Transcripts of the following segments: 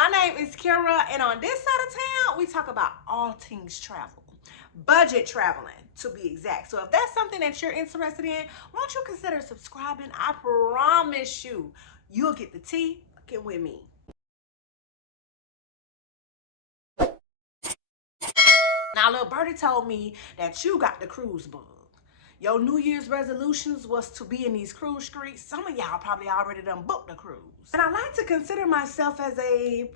My name is Kira, and on this side of town, we talk about all things travel. Budget traveling, to be exact. So if that's something that you're interested in, why don't you consider subscribing? I promise you, you'll get the tea. Get with me. Now, little birdie told me that you got the cruise bug. Your New Year's resolutions was to be in these cruise streets. Some of y'all probably already done booked a cruise. And I like to consider myself as a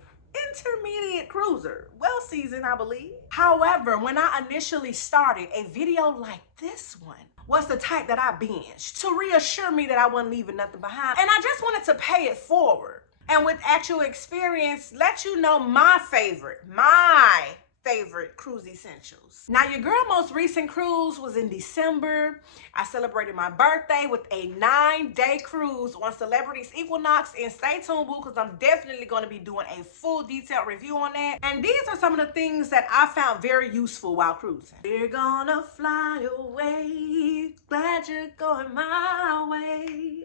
intermediate cruiser. Well seasoned, I believe. However, when I initially started, a video like this one was the type that I binged to reassure me that I wasn't leaving nothing behind. And I just wanted to pay it forward. And with actual experience, let you know my favorite cruise essentials. Now, your girl most recent cruise was in December. I celebrated my birthday with a 9-day cruise on Celebrities Equinox, and stay tuned, boo, because I'm definitely going to be doing a full detailed review on that. And these are some of the things that I found very useful while cruising. We're gonna fly away, glad you're going my way.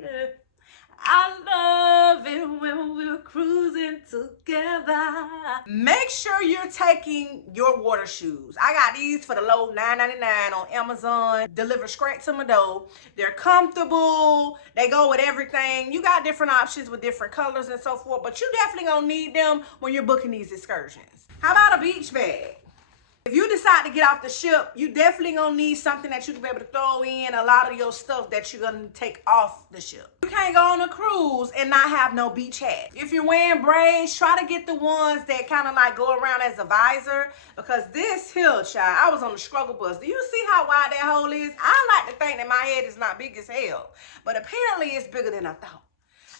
I love it when we're cruising together. Make sure you're taking your water shoes. I got these for the low $9.99 on Amazon. Delivered straight to my door. They're comfortable. They go with everything. You got different options with different colors and so forth, but you definitely gonna need them when you're booking these excursions. How about a beach bag? If you decide to get off the ship, you definitely gonna need something that you can be able to throw in a lot of your stuff that you're gonna take off the ship. You can't go on a cruise and not have no beach hat. If you're wearing braids, try to get the ones that kind of like go around as a visor, because this here, child, I was on the struggle bus. Do you see how wide that hole is? I like to think that my head is not big as hell, but apparently it's bigger than I thought.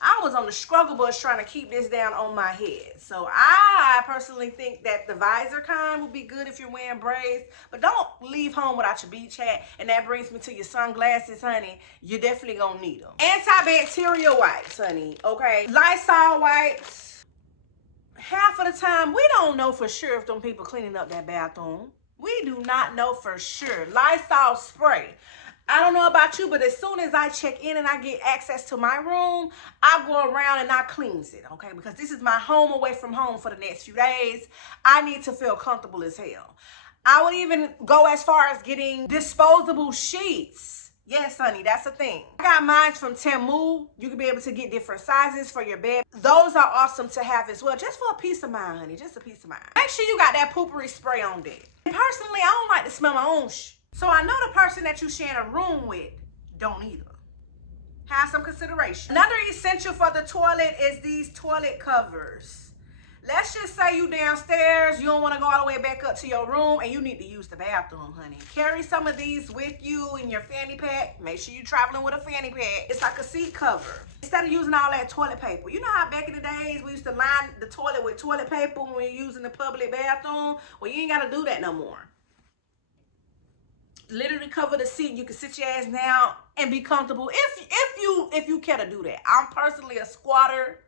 I was on the struggle bus trying to keep this down on my head. So I personally think that the visor kind would be good if you're wearing braids, but don't leave home without your beach hat. And that brings me to your sunglasses, honey. You're definitely gonna need them. Antibacterial wipes, honey, okay? Lysol wipes. Half of the time, we don't know for sure if them people cleaning up that bathroom. We do not know for sure. Lysol spray. I don't know about you, but as soon as I check in and I get access to my room, I go around and I cleanse it, okay? Because this is my home away from home for the next few days. I need to feel comfortable as hell. I would even go as far as getting disposable sheets. Yes, honey, that's a thing. I got mine from Temu. You can be able to get different sizes for your bed. Those are awesome to have as well, just for a peace of mind, honey, just a peace of mind. Make sure you got that poopery spray on deck. And personally, I don't like to smell my own shit. So I know the person that you share a room with don't either. Have some consideration. Another essential for the toilet is these toilet covers. Let's just say you downstairs, you don't want to go all the way back up to your room and you need to use the bathroom, honey. Carry some of these with you in your fanny pack. Make sure you're traveling with a fanny pack. It's like a seat cover. Instead of using all that toilet paper. You know how back in the days we used to line the toilet with toilet paper when we were using the public bathroom? Well, you ain't got to do that no more. Literally cover the seat. You can sit your ass down and be comfortable if you care to do that. I'm personally a squatter.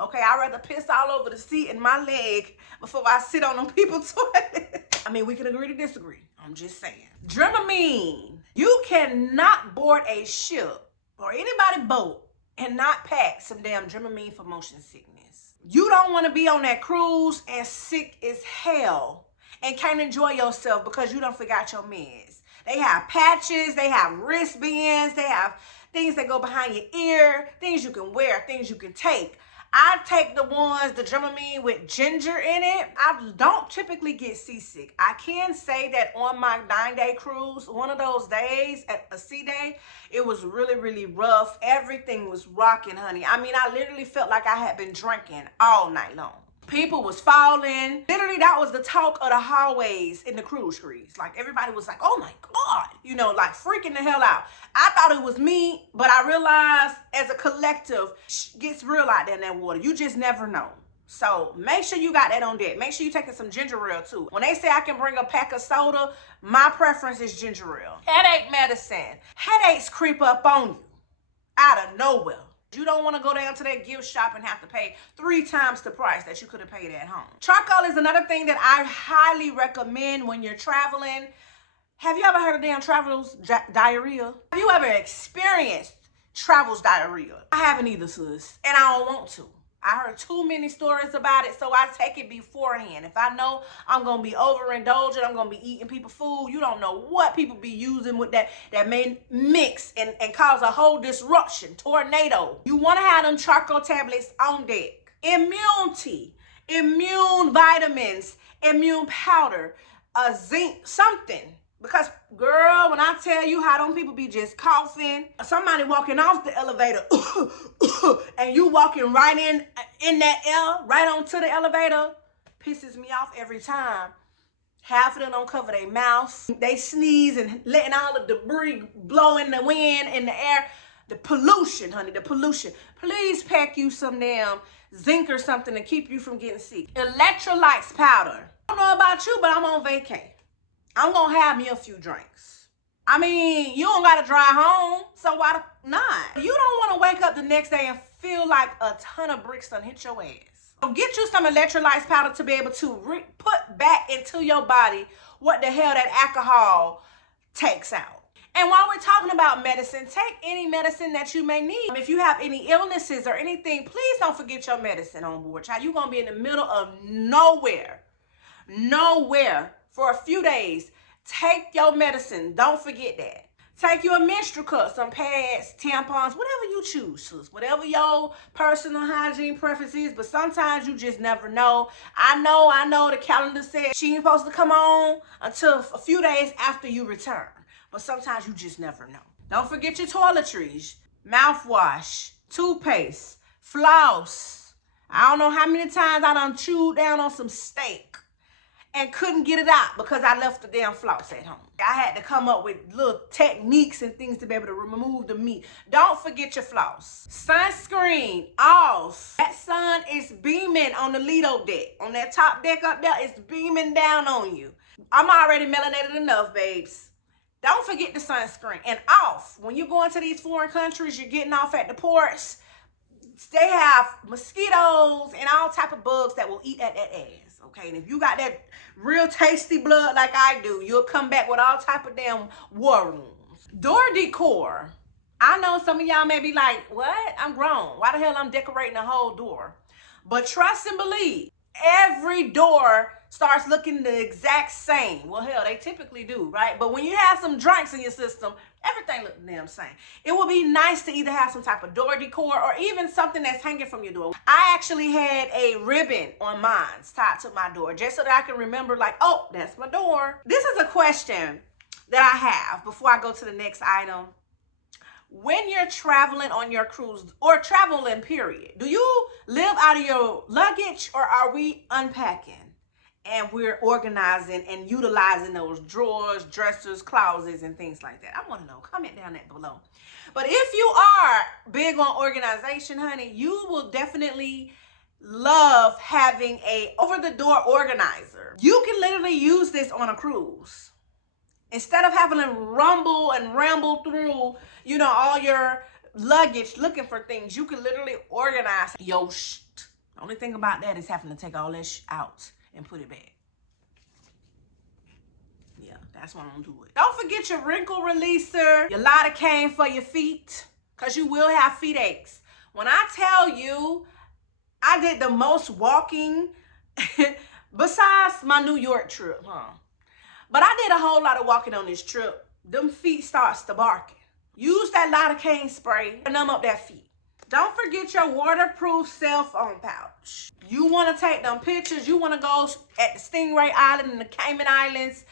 Okay, I'd rather piss all over the seat and my leg before I sit on them people's toilet. I mean, we can agree to disagree. I'm just saying. Dramamine. You cannot board a ship or anybody boat and not pack some damn Dramamine for motion sickness. You don't want to be on that cruise and sick as hell and can't enjoy yourself because you done forgot your meds. They have patches, they have wristbands, they have things that go behind your ear, things you can wear, things you can take. I take the ones, the Dramamine with ginger in it. I don't typically get seasick. I can say that on my 9-day cruise, one of those days, at a sea day, it was really, really rough. Everything was rocking, honey. I mean, I literally felt like I had been drinking all night long. People was falling. Literally, that was the talk of the hallways in the cruise streets. Like, everybody was like, oh my God, you know, like freaking the hell out. I thought it was me, but I realized as a collective, gets real out there in that water. You just never know. So make sure you got that on deck. Make sure you're taking some ginger ale too. When they say I can bring a pack of soda, my preference is ginger ale. Headache medicine. Headaches creep up on you out of nowhere. You don't want to go down to that gift shop and have to pay 3 times the price that you could have paid at home. Charcoal is another thing that I highly recommend when you're traveling. Have you ever heard of damn travelers diarrhea? Have you ever experienced travels diarrhea? I haven't either, sis, and I don't want to. I heard too many stories about it, so I take it beforehand. If I know I'm gonna be overindulgent, I'm gonna be eating people food, you don't know what people be using with that may mix and cause a whole disruption, tornado. You wanna have them charcoal tablets on deck. Immunity, immune vitamins, immune powder, zinc, something. Because, girl, when I tell you how them people be just coughing, somebody walking off the elevator, and you walking right in that air, right onto the elevator, pisses me off every time. Half of them don't cover their mouth. They sneeze and letting all the debris blow in the wind, in the air. The pollution, honey, the pollution. Please pack you some damn zinc or something to keep you from getting sick. Electrolytes powder. I don't know about you, but I'm on vacay. I'm gonna have me a few drinks. I mean, you don't gotta drive home, so why not? You don't wanna wake up the next day and feel like a ton of bricks done hit your ass. So get you some electrolytes powder to be able to put back into your body what the hell that alcohol takes out. And while we're talking about medicine, take any medicine that you may need. If you have any illnesses or anything, please don't forget your medicine on board, child. You're gonna be in the middle of nowhere for a few days. Take your medicine. Don't forget that. Take your menstrual cup, some pads, tampons, whatever you choose, whatever your personal hygiene preference is, but sometimes you just never know. I know the calendar said she ain't supposed to come on until a few days after you return, but sometimes you just never know. Don't forget your toiletries, mouthwash, toothpaste, floss. I don't know how many times I done chewed down on some steak and couldn't get it out because I left the damn floss at home. I had to come up with little techniques and things to be able to remove the meat. Don't forget your floss. Sunscreen off. That sun is beaming on the Lido deck. On that top deck up there, it's beaming down on you. I'm already melanated enough, babes. Don't forget the sunscreen. And off. When you go into these foreign countries, you're getting off at the ports. They have mosquitoes and all type of bugs that will eat at that ass. Okay, and if you got that real tasty blood like I do, you'll come back with all type of damn war rooms. Door decor. I know some of y'all may be like, what? I'm grown. Why the hell I'm decorating the whole door? But trust and believe, every door starts looking the exact same. Well, hell, they typically do, right? But when you have some drinks in your system, everything looks damn same. It would be nice to either have some type of door decor or even something that's hanging from your door. I actually had a ribbon on mine tied to my door just so that I can remember, like, oh, that's my door. This is a question that I have before I go to the next item. When you're traveling on your cruise or traveling period, do you live out of your luggage or are we unpacking and we're organizing and utilizing those drawers, dressers, closets, and things like that? I want to know. Comment down that below. But if you are big on organization, honey, you will definitely love having a over-the-door organizer. You can literally use this on a cruise. Instead of having to rumble and ramble through, you know, all your luggage looking for things, you can literally organize your shit. The only thing about that is having to take all that out and put it back. Yeah, that's why I don't do it. Don't forget your wrinkle releaser, your lidocaine for your feet, because you will have feet aches. When I tell you, I did the most walking besides my New York trip, But I did a whole lot of walking on this trip. Them feet starts to barking. Use that lidocaine spray to numb up that feet. Don't forget your waterproof cell phone pouch. You want to take them pictures. You want to go at the Stingray Island and the Cayman Islands.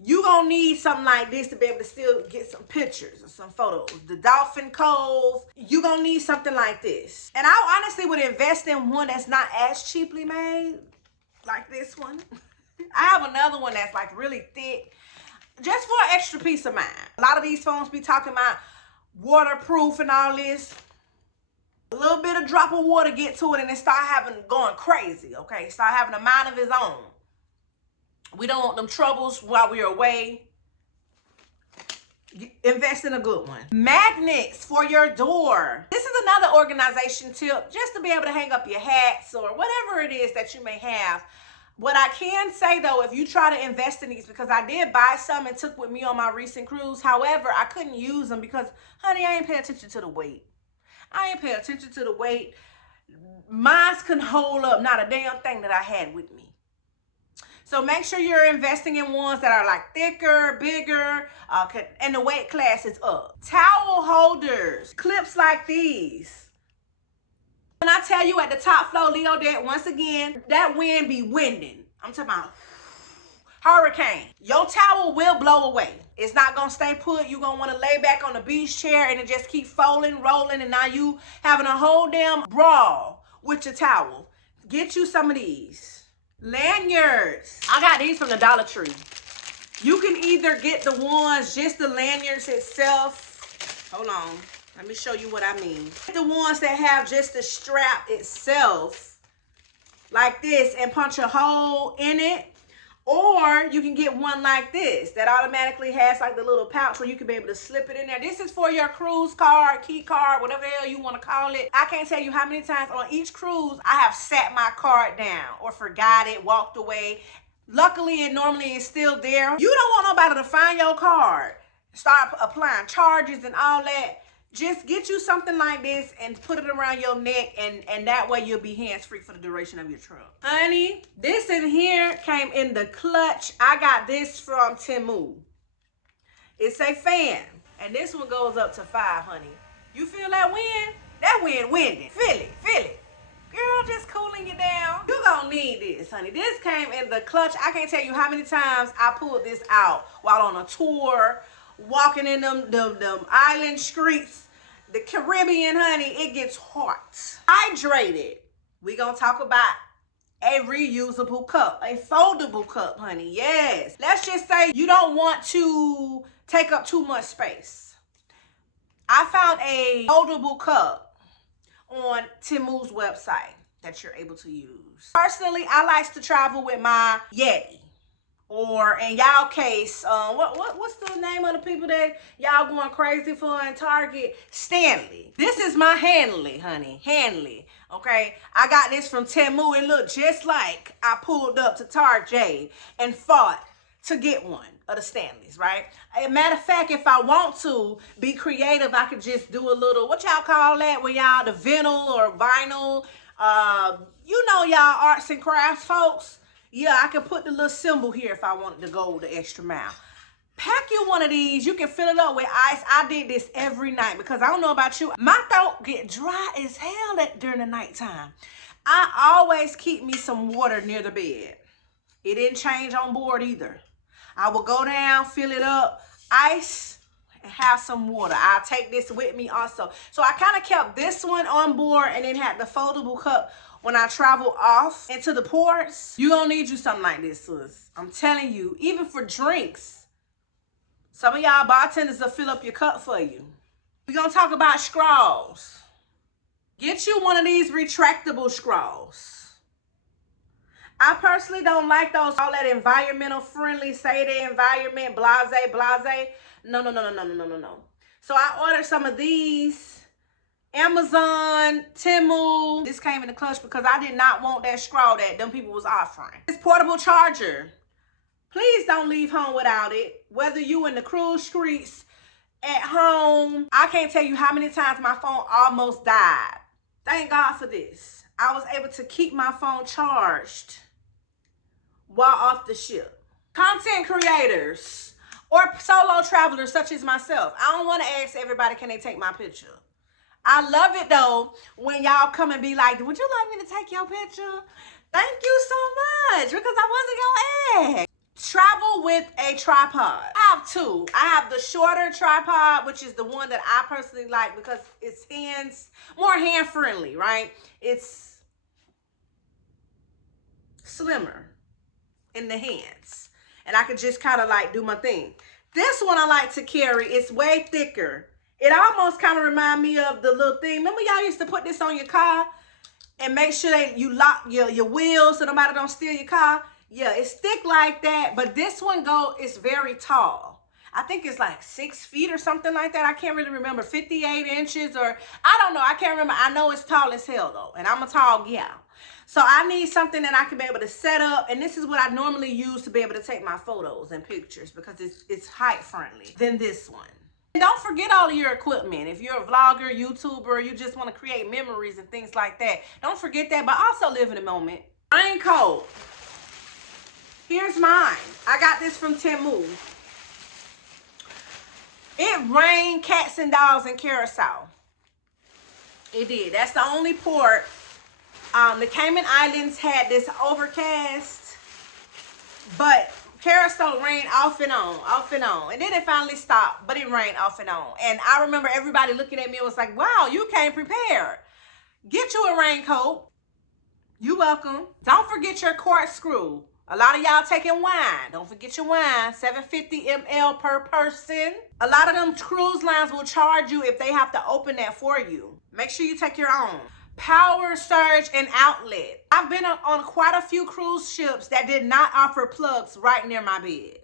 You gonna need something like this to be able to still get some pictures or some photos. The Dolphin Cove. You gonna need something like this. And I honestly would invest in one that's not as cheaply made, like this one. I have another one that's like really thick, just for an extra peace of mind. A lot of these phones be talking about waterproof and all this. A little bit of drop of water get to it and it start going crazy, okay? Start having a mind of its own. We don't want them troubles while we're away. Invest in a good one. Magnets for your door. This is another organization tip, just to be able to hang up your hats or whatever it is that you may have. What I can say though, if you try to invest in these, because I did buy some and took with me on my recent cruise. However, I couldn't use them because, honey, I ain't pay attention to the weight. I ain't pay attention to the weight. Mine couldn't hold up not a damn thing that I had with me. So make sure you're investing in ones that are like thicker, bigger, and the weight class is up. Towel holders, clips like these. When I tell you at the top floor, Leo, that once again, that wind be winding. I'm talking about hurricane. Your towel will blow away. It's not gonna stay put. You're gonna wanna lay back on the beach chair and it just keep folding, rolling, and now you having a whole damn brawl with your towel. Get you some of these. Lanyards. I got these from the Dollar Tree. You can either get the ones, just the lanyards itself. Hold on. Let me show you what I mean. The ones that have just the strap itself, like this, and punch a hole in it. Or you can get one like this that automatically has like the little pouch where you can be able to slip it in there. This is for your cruise card, key card, whatever the hell you want to call it. I can't tell you how many times on each cruise I have sat my card down or forgot it, walked away. Luckily, it normally is still there. You don't want nobody to find your card, start applying charges and all that. Just get you something like this and put it around your neck, and that way you'll be hands-free for the duration of your trip. Honey, this in here came in the clutch. I got this from Temu. It's a fan, and this one goes up to 5, honey. You feel that wind? That wind winding. Feel it, feel it. Girl, just cooling you down. You gonna need this, honey. This came in the clutch. I can't tell you how many times I pulled this out while on a tour, walking in them island streets, the Caribbean, honey. It gets hot. Hydrated. We gonna talk about a reusable cup, a foldable cup, honey. Yes. Let's just say you don't want to take up too much space. I found a foldable cup on Temu's website that you're able to use. Personally, I like to travel with my Yeti. Or in y'all case, what's the name of the people that y'all going crazy for in Target? Stanley. This is my Hanley, honey. Hanley. Okay, I got this from Temu. It looked just like I pulled up to Target and fought to get one of the Stanleys, right? As a matter of fact, if I want to be creative, I could just do a little, what y'all call that? Where y'all, the vinyl or vinyl, you know y'all arts and crafts folks. Yeah, I can put the little symbol here if I wanted to go the extra mile. Pack you one of these. You can fill it up with ice. I did this every night because I don't know about you. My throat get dry as hell during the nighttime. I always keep me some water near the bed. It didn't change on board either. I will go down, fill it up, ice, and have some water. I'll take this with me also. So I kind of kept this one on board and then had the foldable cup when I travel off into the ports. You gonna need you something like this, sis. I'm telling you, even for drinks. Some of y'all bartenders will fill up your cup for you. We're gonna talk about straws. Get you one of these retractable straws. I personally don't like those, all that environmental friendly, say the environment, blase, blase. No. So I ordered some of these. Amazon, Temu. This came in the clutch because I did not want that straw that them people was offering. This portable charger. Please don't leave home without it. Whether you in the cruise streets, at home. I can't tell you how many times my phone almost died. Thank God for this. I was able to keep my phone charged while off the ship. Content creators or solo travelers such as myself. I don't want to ask everybody, can they take my picture? I love it though when y'all come and be like, would you like me to take your picture? Thank you so much, because I wasn't gonna ask. Travel with a tripod. I have two. I have the shorter tripod, which is the one that I personally like because it's more hand friendly, right? It's slimmer in the hands and I could just kind of like do my thing. This one I like to carry. It's way thicker. It almost kind of reminds me of the little thing. Remember y'all used to put this on your car and make sure that you lock your wheels so nobody don't steal your car? Yeah, it's thick like that, but this one is very tall. I think it's like 6 feet or something like that. I can't really remember, 58 inches or, I don't know. I can't remember. I know it's tall as hell though, and I'm a tall gal. So I need something that I can be able to set up, and this is what I normally use to be able to take my photos and pictures because it's height friendly. Then this one. Don't forget all of your equipment. If you're a vlogger, YouTuber, you just want to create memories and things like that, don't forget that, but also live in the moment. Raincoat. Here's mine. I got this from Temu. It rained cats and dogs in Curacao. It did. That's the only port. The Cayman Islands had this overcast, but Curacao rained off and on. And then it finally stopped, but it rained off and on. And I remember everybody looking at me and was like, wow, you came prepared. Get you a raincoat. You're welcome. Don't forget your corkscrew. A lot of y'all taking wine. Don't forget your wine. 750 ml per person. A lot of them cruise lines will charge you if they have to open that for you. Make sure you take your own. Power surge and outlet. I've been on quite a few cruise ships that did not offer plugs right near my bed.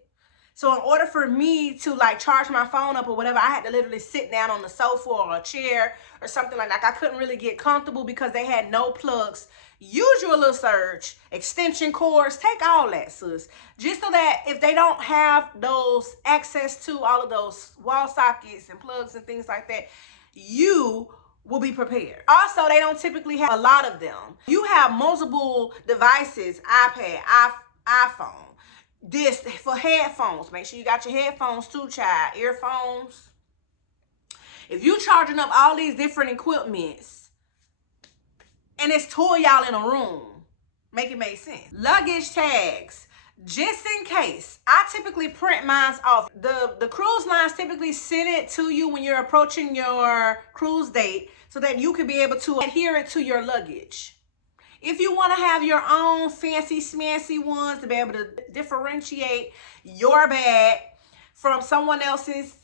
So in order for me to like charge my phone up or whatever, I had to literally sit down on the sofa or a chair or something like that. I couldn't really get comfortable because they had no plugs. Use your little surge, extension cords, take all that, sis. Just so that if they don't have those access to all of those wall sockets and plugs and things like that, you will be prepared. Also, they don't typically have a lot of them. You have multiple devices, iPad, iPhone. This for headphones. Make sure you got your headphones too, child. Earphones. If you charging up all these different equipments and it's two of y'all in a room, make it make sense. Luggage tags. Just in case, I typically print mine off. The cruise lines typically send it to you when you're approaching your cruise date so that you can be able to adhere it to your luggage. If you want to have your own fancy smancy ones to be able to differentiate your bag from someone else's,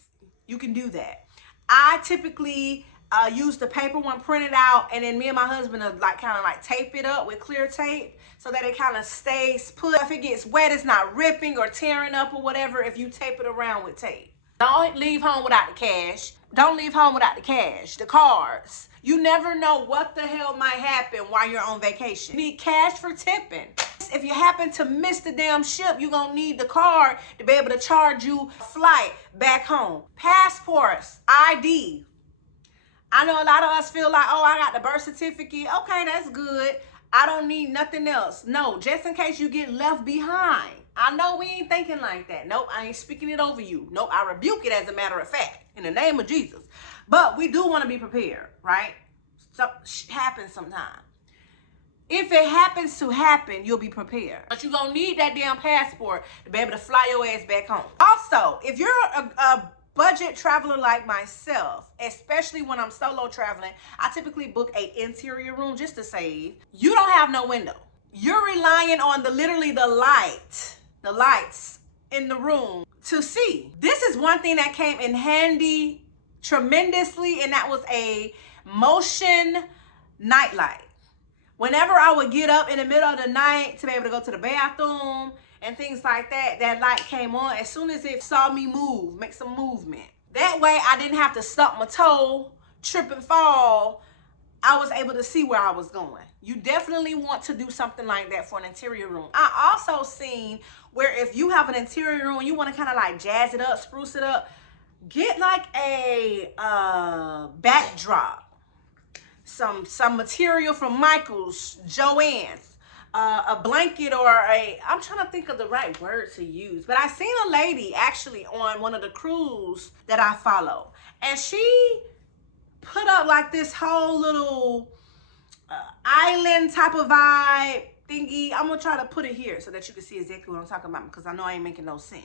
you can do that. I typically use the paper one printed out, and then me and my husband are like kind of like tape it up with clear tape so that it kind of stays put. If it gets wet, it's not ripping or tearing up or whatever if you tape it around with tape. Don't leave home without the cash. Don't leave home without the cash, the cards. You never know what the hell might happen while you're on vacation. You need cash for tipping. If you happen to miss the damn ship, you're gonna need the card to be able to charge you a flight back home. Passports, ID. I know a lot of us feel like, oh, I got the birth certificate. Okay, that's good. I don't need nothing else. No, just in case you get left behind. I know we ain't thinking like that. Nope, I ain't speaking it over you. Nope, I rebuke it as a matter of fact, in the name of Jesus. But we do want to be prepared, right? So happens sometimes. If it happens to happen, you'll be prepared. But you're going to need that damn passport to be able to fly your ass back home. Also, if you're a budget traveler like myself, especially when I'm solo traveling, I typically book an interior room just to save. You don't have no window. You're relying on literally the lights in the room to see. This is one thing that came in handy tremendously, and that was a motion nightlight. Whenever I would get up in the middle of the night to be able to go to the bathroom and things like that, that light came on as soon as it saw me move, make some movement. That way I didn't have to stump my toe, trip and fall. I was able to see where I was going. You definitely want to do something like that for an interior room. I also seen where if you have an interior room and you want to kind of like jazz it up, spruce it up, get like a backdrop. Some material from Michael's, Joann's, a blanket or I'm trying to think of the right word to use. But I seen a lady actually on one of the cruise that I follow. And she put up like this whole little island type of vibe thingy. I'm going to try to put it here so that you can see exactly what I'm talking about, because I know I ain't making no sense.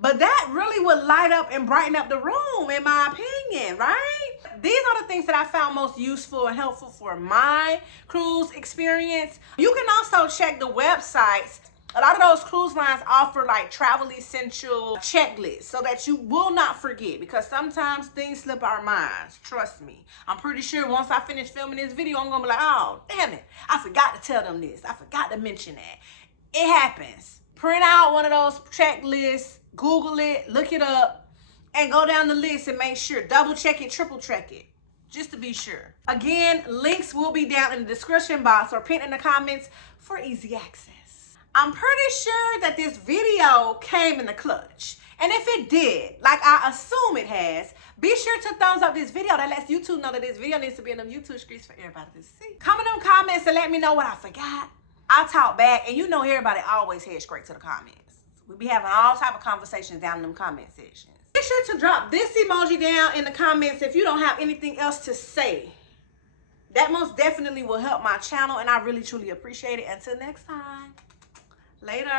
But that really would light up and brighten up the room, in my opinion, right? These are the things that I found most useful and helpful for my cruise experience. You can also check the websites. A lot of those cruise lines offer like travel essential checklists so that you will not forget, because sometimes things slip our minds. Trust me. I'm pretty sure once I finish filming this video, I'm going to be like, oh, damn it. I forgot to tell them this. I forgot to mention that. It happens. Print out one of those checklists. Google it, look it up, and go down the list and make sure. Double check it, triple check it, just to be sure. Again, links will be down in the description box or pinned in the comments for easy access. I'm pretty sure that this video came in the clutch. And if it did, like I assume it has, be sure to thumbs up this video. That lets YouTube know that this video needs to be in them YouTube streets for everybody to see. Comment in them comments and let me know what I forgot. I'll talk back. And you know everybody always head straight to the comments. We be having all type of conversations down in them comment sections. Be sure to drop this emoji down in the comments if you don't have anything else to say. That most definitely will help my channel, and I really truly appreciate it. Until next time, later.